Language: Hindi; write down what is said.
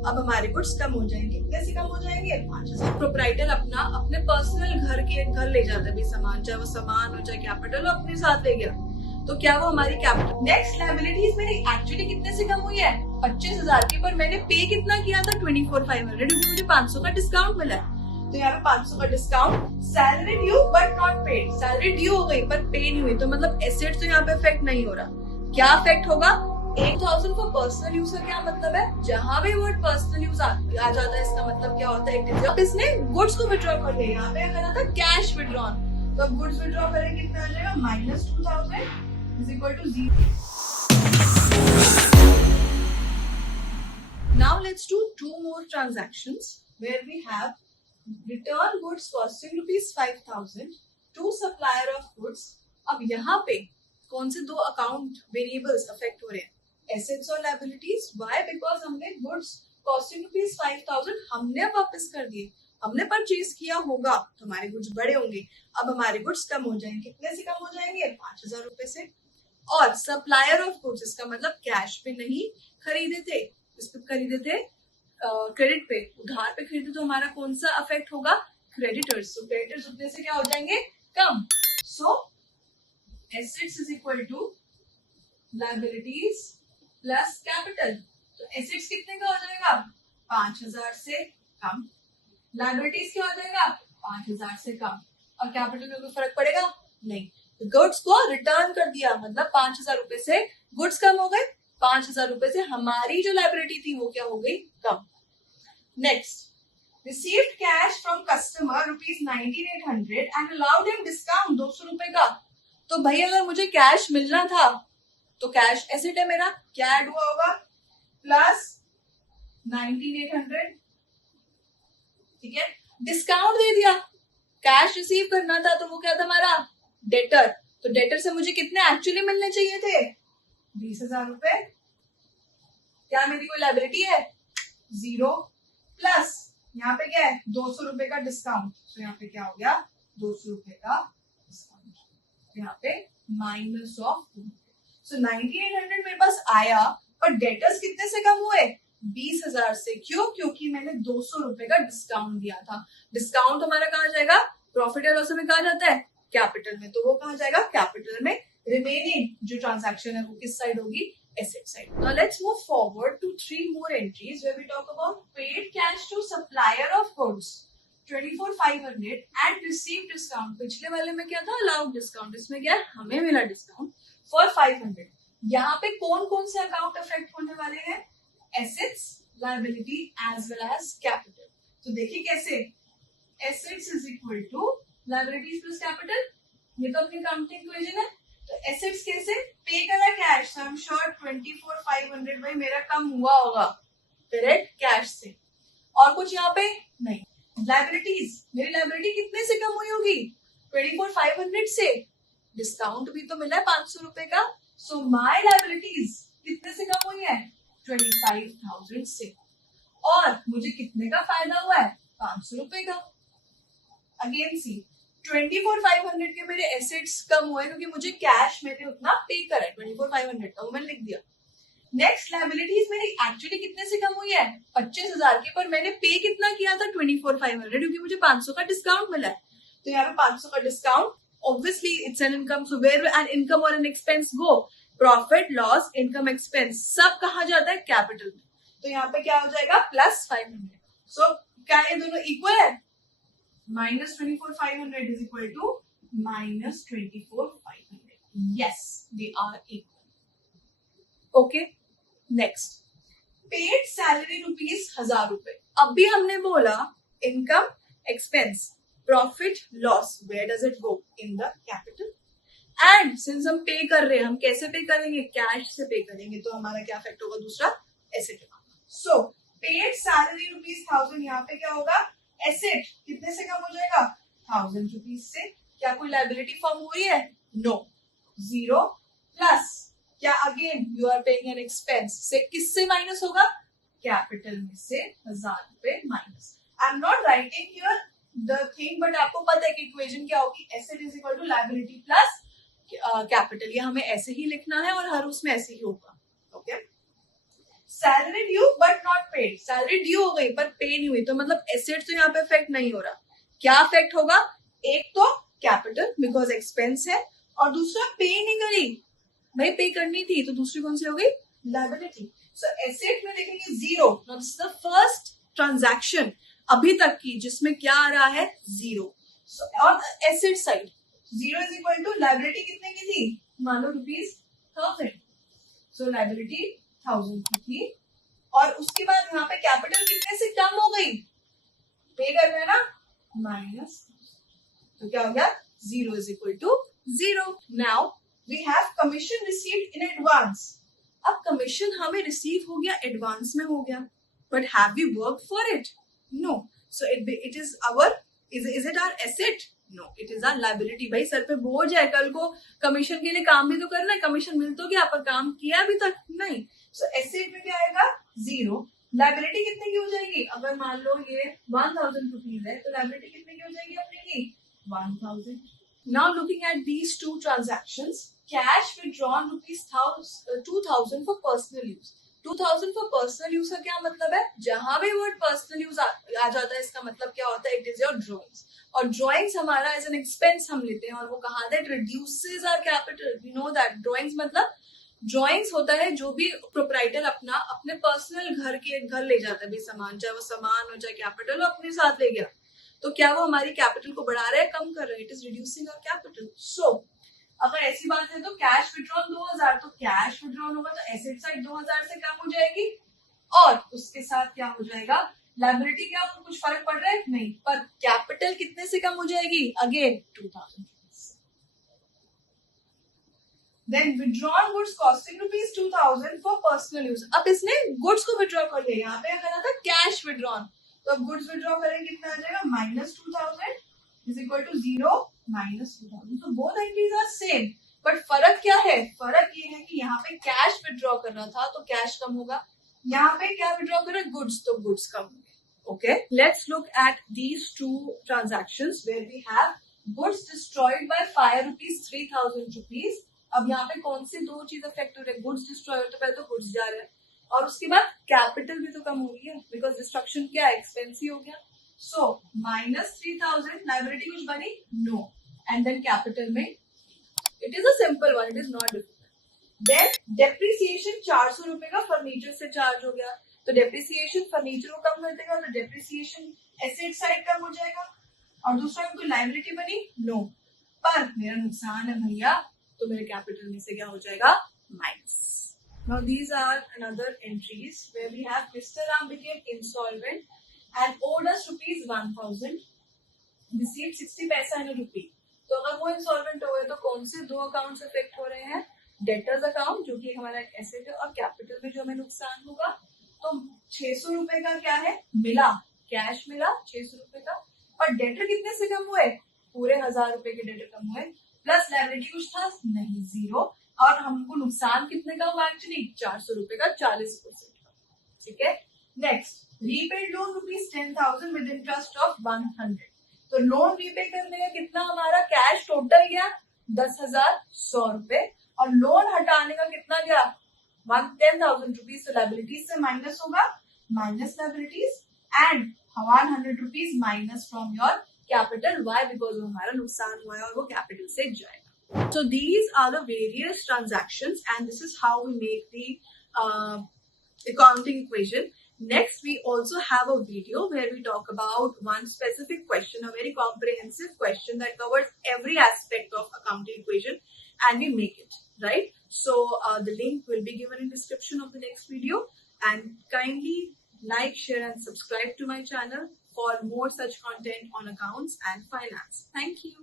अब हमारे गुड्स कम हो जाएंगे। कैसे कम हो जाएंगे? 5,000। प्रोप्राइटर अपने पर्सनल घर ले जाता है भी सामान, चाहे वो सामान हो चाहे कैपिटल हो, अपने साथ ले गया, तो क्या वो हमारी कैपिटल। नेक्स्ट लायबिलिटीज मेरी एक्चुअली कितने से कम हुई है? 25,000 की, पर मैंने पे कितना किया था? 24,500, क्योंकि मुझे 500 का डिस्काउंट मिला है। तो यहाँ पे 500 का discount. Salary due but not paid, salary due हो गई पर पे नहीं हुई, तो मतलब एसेट तो यहाँ पे इफेक्ट नहीं हो रहा। क्या इफेक्ट होगा? 8,000 फॉर पर्सनल यूज का क्या मतलब है? जहां भी वर्ड पर्सनल यूज आ जाता है, इसका मतलब क्या होता है? अब इसने गुड्स को विड्रॉ कर लिया, यहाँ पे कहा था कैश विड्रॉन, तो अब गुड्स विड्रॉ करेंगे कितना आ जाएगा? -2,000 is equal to 0। Now let's do 2 more transactions where we have return goods costing ₹5,000 to supplier of goods। अब यहाँ पे कौन से 2 अकाउंट वेरिएबल्स अफेक्ट हो रहे हैं? एसेट्स और लायबिलिटीज। व्हाई? बिकॉज हमने गुड्स कॉस्टिंग ₹5,000 हमने वापस कर दिए, हमने परचेज किया होगा तो हमारे गुड्स बड़े होंगे। अब हमारे गुड्स कम हो जाएंगे। कितने से कम हो जाएंगे? 5,000 रुपए से। और सप्लायर ऑफ गुड्स, इसका मतलब कैश पे नहीं खरीदे थे, इस पे खरीदे थे क्रेडिट पे, उधार पे खरीदे, तो हमारा कौन सा अफेक्ट होगा? क्रेडिटर्स। तो क्रेडिटर्स उतने से क्या हो जाएंगे? कम। So assets is equal to liabilities plus capital. तो एसेट्स कितने का हो जाएगा? 5,000 से कम। लायबिलिटीज क्या हो जाएगा? 5,000 से कम। और कैपिटल में कोई फर्क पड़ेगा? नहीं। गुड्स को रिटर्न कर दिया, मतलब 5,000 रुपए से गुड्स कम हो गए, 5,000 रुपए से हमारी जो लायबिलिटी थी वो क्या हो गई? कम। Next, received cash from customer ₹19,800 and allowed him discount 200 रुपए का। तो भाई अगर मुझे कैश मिलना था तो कैश एसेट है मेरा, क्या ऐड हुआ होगा? प्लस 19,800, ठीक है। डिस्काउंट दे दिया, कैश रिसीव करना था तो वो क्या था हमारा? डेटर। तो डेटर से मुझे कितने एक्चुअली मिलने चाहिए थे? 20,000 रुपए। क्या मेरी कोई लायबिलिटी है? 0। प्लस यहाँ पे क्या है? 200 रुपए का डिस्काउंट, तो यहाँ पे क्या हो गया? 200 रुपए का डिस्काउंट, यहाँ पे माइनस ऑफ 2। सो 19,800 मेरे पास आया, पर डेटर्स कितने से कम हुए? 20,000 से। क्यों? क्योंकि मैंने 200 रुपए का डिस्काउंट दिया था। डिस्काउंट हमारा कहाँ जाएगा? प्रॉफिट एंड लॉस में कहा जाता है? कैपिटल में। तो वो कहाँ जाएगा? कैपिटल में। रिमेनिंग जो ट्रांजैक्शन है वो किस साइड होगी? Asset side. Now let's move forward to 3 more entries where we talk about paid cash to supplier of goods 24,500 and received discount। पिछले वाले में क्या था? Allowed discount। इसमें क्या है? हमें मिला डिस्काउंट for 500। यहाँ पे कौन कौन से अकाउंट अफेक्ट होने वाले हैं? Assets, liability as well as capital। तो देखिए कैसे? Assets is equal to liabilities plus capital। ये तो अपनी अकाउंटिंग इक्वेशन है। तो एसेट्स कैसे? पे करा कैश, आई एम श्योर 24,500 भाई मेरा कम हुआ होगा, करेक्ट? कैश से। और कुछ यहाँ पे नहीं। लायबिलिटीज, मेरी लायबिलिटी कितने से कम हुई होगी? 24,500 से। डिस्काउंट भी तो मिला है 500 रुपए का। सो माय लायबिलिटीज कितने से कम हुई है? 25,000 से। और मुझे कितने का फायदा हुआ है? 500 रुपए का। अगेन सी 24,500 के मेरे एसेट्स कम हुए क्योंकि मुझे कैश मैंने उतना पे करा है 24,500 का, वो मैंने लिख दिया। नेक्स्ट, लायबिलिटीज मेरी एक्चुअली कितने से कम हुई है? 25,000 की, पर मैंने पे कितना किया था? 24,500, क्योंकि मुझे 500 का डिस्काउंट मिला है। तो यहाँ पे 500 का discount, obviously it's an income. So where an income और an expense go? Profit, loss, income, expense सब कहा जाता है? कैपिटल में। तो यहाँ पे क्या हो जाएगा? +500। सो क्या ये दोनों इक्वल है? -24,500 is equal to -24,500. Yes, they are equal. Okay. Next, paid salary ₹1,000 रुपए। अब भी हमने बोला income, expense, profit, loss, where does it go? In the capital. And since हम पे कर रहे हैं, हम कैसे पे करेंगे? कैश से पे करेंगे। तो हमारा क्या इफेक्ट होगा? दूसरा एसेट। सो पेड सैलरी ₹1,000, यहाँ पे क्या होगा? एसेट कितने से कम हो जाएगा? 1,000 रुपीज से। क्या कोई लायबिलिटी फॉर्म हुई है? नो। 0 प्लस क्या? Again you are paying an expense से किससे माइनस होगा? कैपिटल में से 1,000 रुपए minus. I am not writing here the thing, but आपको पता है कि इक्वेशन क्या होगी? Asset is equal to liability plus capital. ये हमें ऐसे ही लिखना है और हर उसमें ऐसे ही होगा। Okay. Salary due but not paid, salary due हो गई पर पे नहीं हुई, तो मतलब एसेट तो यहाँ पे अफेक्ट नहीं हो रहा। क्या अफेक्ट होगा? एक तो कैपिटल बिकॉज एक्सपेंस है, और दूसरा पे नहीं करी, भाई पे करनी थी, तो दूसरी कौन सी हो गई? लायबिलिटी। सो एसेट में देखेंगे zero, this is the first transaction अभी तक की जिसमें क्या आ रहा है? Zero. So on asset side zero is equal to liability कितने की थी? मान लो ₹1000। सो लायबिलिटी 1000 की थी, और उसके बाद यहाँ पे कैपिटल कितने से कम हो गई? पे करना है ना, माइनस, तो क्या हो गया? Zero is equal to zero. Now we have commission received in advance. अब कमीशन हमें रिसीव हो गया, एडवांस में हो गया, but have we work for it? No. So it is our, is it our asset? No, it is our liability. भाई सर पे बोझ है, कल को कमीशन के लिए काम भी तो करना है, कमीशन मिल तो गया पर काम किया अभी तक नहीं। सो एसेट में क्या आएगा? जीरो। लायबिलिटी कितने की हो जाएगी? अगर मान लो ये 1000 रुपीज है, तो लायबिलिटी कितने की हो जाएगी अपने की? 1000। Now looking at these two transactions, cash withdrawn ₹2000 for personal use. 2000 for personal use का क्या मतलब है? जहां भी वर्ड पर्सनल यूज आ जाता है, इसका मतलब क्या होता है? It is your drawings. और ड्रॉइंग्स हमारा एज एन एक्सपेंस हम लेते हैं, और वो कहा that reduces our capital. We know that drawings मतलब, ड्रॉइंग्स होता है जो भी प्रोप्राइटर अपने पर्सनल घर ले जाता है भी सामान, चाहे वो सामान हो चाहे कैपिटल हो, अपने साथ ले गया, तो क्या वो हमारी कैपिटल को बढ़ा रहा है, कम कर रहा है? It is reducing our capital. So अगर ऐसी बात है तो कैश विड्रॉन 2000, तो कैश विड्रॉन होगा तो एसेट साइड 2000 से कम हो जाएगी, और उसके साथ क्या हो जाएगा? लायबिलिटी क्या हो, कुछ फर्क पड़ रहा है? नहीं, पर कैपिटल कितने से कम हो जाएगी? Again 2000। Then withdrawn goods costing ₹2000 for personal use। अब इसने गुड्स को विड्रॉ कर लिया, यहाँ पे करा था कैश विड्रॉन, तो अब गुड्स विड्रॉ करेंगे कितना आ जाएगा? -2000 is equal to zero minus 2000। तो both entries are same, but फर्क क्या है? फर्क ये है कि यहाँ पे कैश विड्रॉ कर रहा था तो कैश कम होगा, यहाँ पे क्या विड्रॉ कर रहा है? गुड्स, तो गुड्स कम होंगे। Okay, let's look at these two transactions where we have goods destroyed by fire ₹3000। अब यहाँ पे कौन सी दो चीज अफेक्ट हो रही है? गुड्स डिस्ट्रॉय हो, तो पहले तो गुड्स जा रहा है, और उसके बाद कैपिटल भी तो कम हो गई है, बिकॉज डिस्ट्रक्शन क्या है? एक्सपेंसिव हो गया। सो -3000, लायबिलिटी कुछ बनी? नो, एंड देन कैपिटल में it is a simple one, it is not difficult. Then depreciation 400 रुपए का फर्नीचर से चार्ज हो गया, तो डेप्रिसिएशन फर्नीचर को कम कर देगा, तो डेप्रिसिएशन एसेट साइड कम हो जाएगा, और दूसरा कोई लायबिलिटी बनी? नो, पर मेरा नुकसान है भैया, तो मेरे कैपिटल में से क्या हो जाएगा? Minus. Now these are another entries where we have Mr. Ram became insolvent and owed us ₹1000, received 60 पैसा in a rupee। तो अगर वो इंसॉल्वेंट हो गए तो कौन से दो अकाउंट्स अफेक्ट हो रहे हैं? डेटर्स अकाउंट, जो कि हमारा एसेट है, और कैपिटल में जो हमें नुकसान होगा। तो 600 रुपए का क्या है? मिला, कैश मिला 600 रुपए का, पर डेटर कितने से कम हुए? पूरे 1000 रुपए के डेटर कम हुए, प्लस लायबिलिटी कुछ था? नहीं, जीरो, और हमको नुकसान कितने का हुआ? एक्चुअली 400 रुपए का, 40% का। ठीक है, next, repaid loan ₹10,000 with interest of 100। तो लोन रीपे करने का कितना हमारा कैश टोटल गया? 10,100 रुपए, और लोन हटाने का कितना गया? 10,000 रुपीज। तो लायबिलिटीज से माइनस होगा, minus liabilities, and 100 rupees minus from your capital. Why? Because वो हमारा नुकसान हुआ है और वो कैपिटल से जाएगा। So these are the various transactions, and this is how we make the accounting equation. Next, we also have a video where we talk about one specific question, a very comprehensive question that covers every aspect of accounting equation, and we make it, right? So the link will be given in description of the next video, and kindly like, share and subscribe to my channel for more such content on accounts and finance. Thank you.